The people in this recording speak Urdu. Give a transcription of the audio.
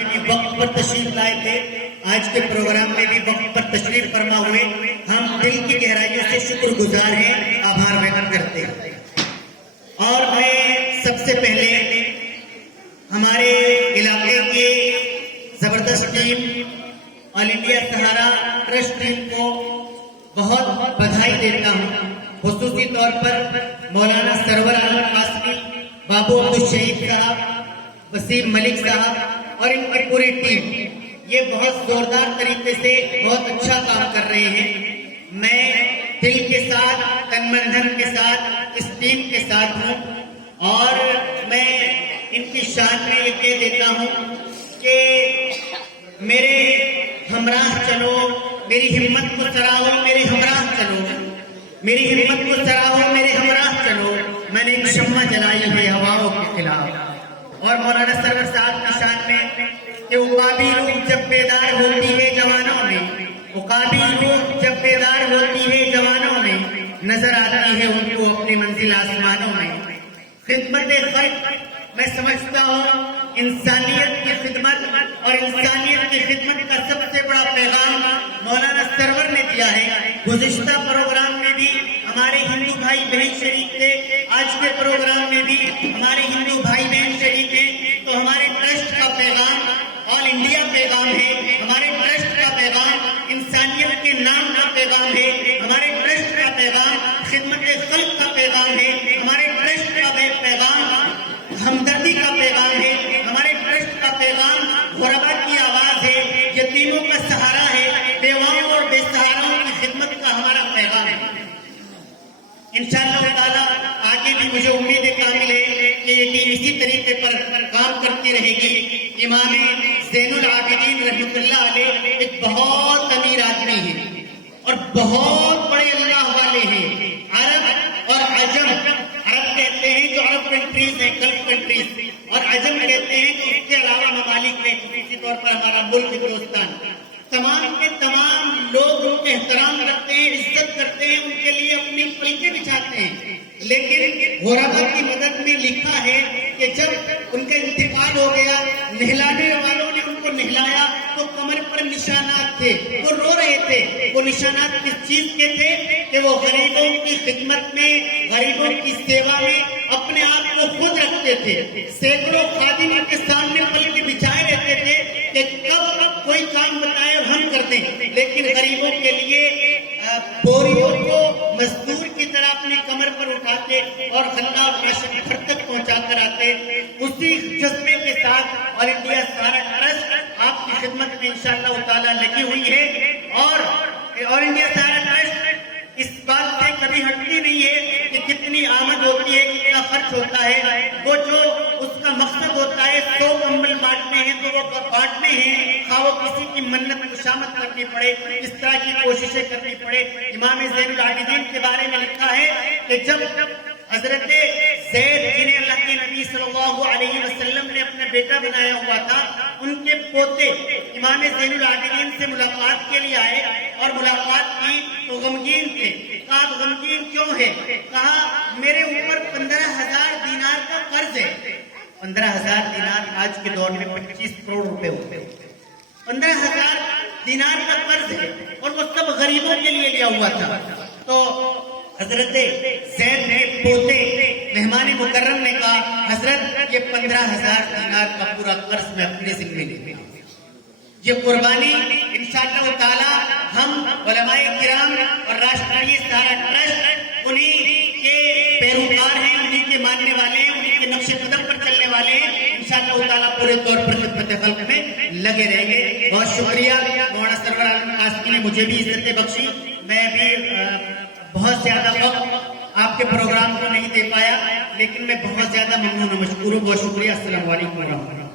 میں بھی وقت پر تشریف لائے تھے، آج کے پروگرام میں بھی وقت پر تشریف فرما ہوئے، ہم دل کی گہرائیوں سے شکر گزار ہیں، آبھار بیان کرتے ہیں۔ اور میں سب سے پہلے ہمارے علاقے کے زبردست ٹیم آل انڈیا سہارا ٹرسٹ ٹیم کو بہت بدھائی دیتا ہوں، خصوصی طور پر مولانا سرور عالم قاسمی، بابو عبدالشہید صاحب، وسیم ملک صاحب اور ان کی پوری ٹیم، یہ بہت زوردار طریقے سے بہت اچھا کام کر رہے ہیں۔ میں دل کے ساتھ، تن من دھن کے ساتھ اس ٹیم کے ساتھ ہوں، اور میں ان کی شان میں یہ کہہ دیتا ہوں کہ میرے ہمراہ چلو، میری ہمت کو سراہو، میرے ہمراہ چلو، میری ہمت کو سراہو، میرے ہمراہ چلو، میں نے ایک شمع جلائی ہے ہواؤں کے خلاف۔ اور مولانا سرور صاحب کی شان میں کہ عقابی روح جب بیدار ہوتی ہے جوانوں میں، عقابی روح جب بیدار ہوتی ہے جوانوں میں، نظر آتی ہے ان کو اپنی منزل آسمانوں میں۔ خدمت خلق میں سمجھتا ہوں انسانیت کی خدمت، اور انسانیت کی خدمت کا سب سے بڑا پیغام مولانا سرور نے دیا ہے۔ گزشتہ پروگرام میں بھی ہمارے ہندو بھائی بہن شریک تھے، آج کے پروگرام میں بھی ہمارے ہندو بھائی بہن شریک ہیں، تو ہمارے ٹرسٹ کا پیغام آل انڈیا پیغام ہے، ہمارے ٹرسٹ کا پیغام انسانیت کے نام کا پیغام ہے، ہمارے ٹرسٹ کا پیغام خدمت خلق کا پیغام ہے، ہمارے ٹرسٹ کا پیغام ہمدردی کا پیغام ہے، ہمارے ٹرسٹ کا پیغام غربا کی آواز ہے، یتیموں کا سہارا ہے، بیواؤں اور بے سہاروں کی خدمت کا ہمارا پیغام ہے۔ انشاءاللہ تعالیٰ آگے بھی مجھے امید کامل ہے کہ یہ ٹیم اسی طریقے پر کام کرتی رہے گی۔ امام زین العابدین رحمۃ اللہ علیہ ایک بہت امیر آدمی ہے اور بہت بڑے اللہ والے ہیں۔ عرب اور عجم، عرب کہتے ہیں جو عرب کنٹریز ہیں، گلف کنٹریز، اور عجم کہتے ہیں کہ اس کے علاوہ ممالک میں، خصوصی طور پر ہمارا ملک ہندوستان، تمام کے تمام لوگ ان کے احترام کرتے ہیں، عزت کرتے ہیں، ان کے لیے اپنی پلکیں بچھاتے ہیں۔ لیکن غربا کی مدد میں لکھا ہے کہ جب ان کا انتقال ہو گیا، نہلانے والوں نے ان کو نہلایا تو کمر پر نشانات تھے، وہ رو رہے تھے۔ وہ نشانات کس چیز کے تھے؟ کہ وہ غریبوں کی خدمت میں، غریبوں کی سیوا میں اپنے آپ کو خود رکھتے تھے۔ سینکڑوں خادم ان کے سامنے پلکیں بچھائے رہتے تھے کہ کب کوئی کام بتائے اور ہم کر دیں، لیکن غریبوں کے لیے بوریوں کو مزدور کی طرح اپنی کمر پر اٹھاتے اور خلا راشن گھر تک پہنچا کر آتے۔ اسی جذبے کے ساتھ آل انڈیا سہارا ٹرسٹ آپ کی خدمت میں انشاءاللہ تعالیٰ لگی ہوئی ہے، اور آل انڈیا سہارا ٹرسٹ اس بات سے کبھی ہٹتی نہیں ہے کہ کتنی آمد ہوتی ہے، کتنا خرچ ہوتا ہے، وہ جو اس کا مقصد ہوتا ہے 100 کمبل بانٹنے ہیں تو وہ بانٹنے ہیں، خواہ وہ کسی کی منت خوشامد کرنی پڑے، اس طرح کی کوششیں کرنی پڑے۔ امام زین العابدین کے بارے میں لکھا ہے کہ جب حضرت زید جنہیں اللہ کے نبی صلی اللہ علیہ وسلم نے اپنا بیٹا بنایا ہوا تھا، ان کے پوتے امام زین العابدین سے ملاقات کے لیے آئے اور ملاقات کی تو غمگین تھے۔ کہا غمگین کیوں ہے؟ کہا میرے اوپر 15,000 دینار کا قرض ہے۔ 15,000 دینار آج کے دور میں 25 کروڑ روپے ہوتے ہیں۔ 15,000 دینار کا قرض ہے اور وہ سب غریبوں کے لیے لیا ہوا تھا۔ تو حضرت زید نے پوتے مہمان مکرم نے کہا حضرت یہ 15,000 دینار کا پورا قرض میں اپنے ذمہ لیتا ہوں۔ یہ قربانی انشاءاللہ تعالی ہم علماء کرام اور راشٹریہ سہارا ٹرسٹ انہی کے پیروکار ہیں، انہی کے ماننے والے ہیں، انہی کے نقش قدم پر چلنے والے ہیں۔ انشاءاللہ تعالی پورے طور پر خدمت خلق میں لگے رہیں گے۔ بہت شکریہ، مولانا سرور عالم قاسمی نے مجھے بھی عزت بخشی۔ میں بھی بہت زیادہ وقت آپ کے پروگرام کو نہیں دے پایا، لیکن میں بہت زیادہ ممنون و مشکور ہوں۔ بہت شکریہ، السلام علیکم ورحمۃ اللہ۔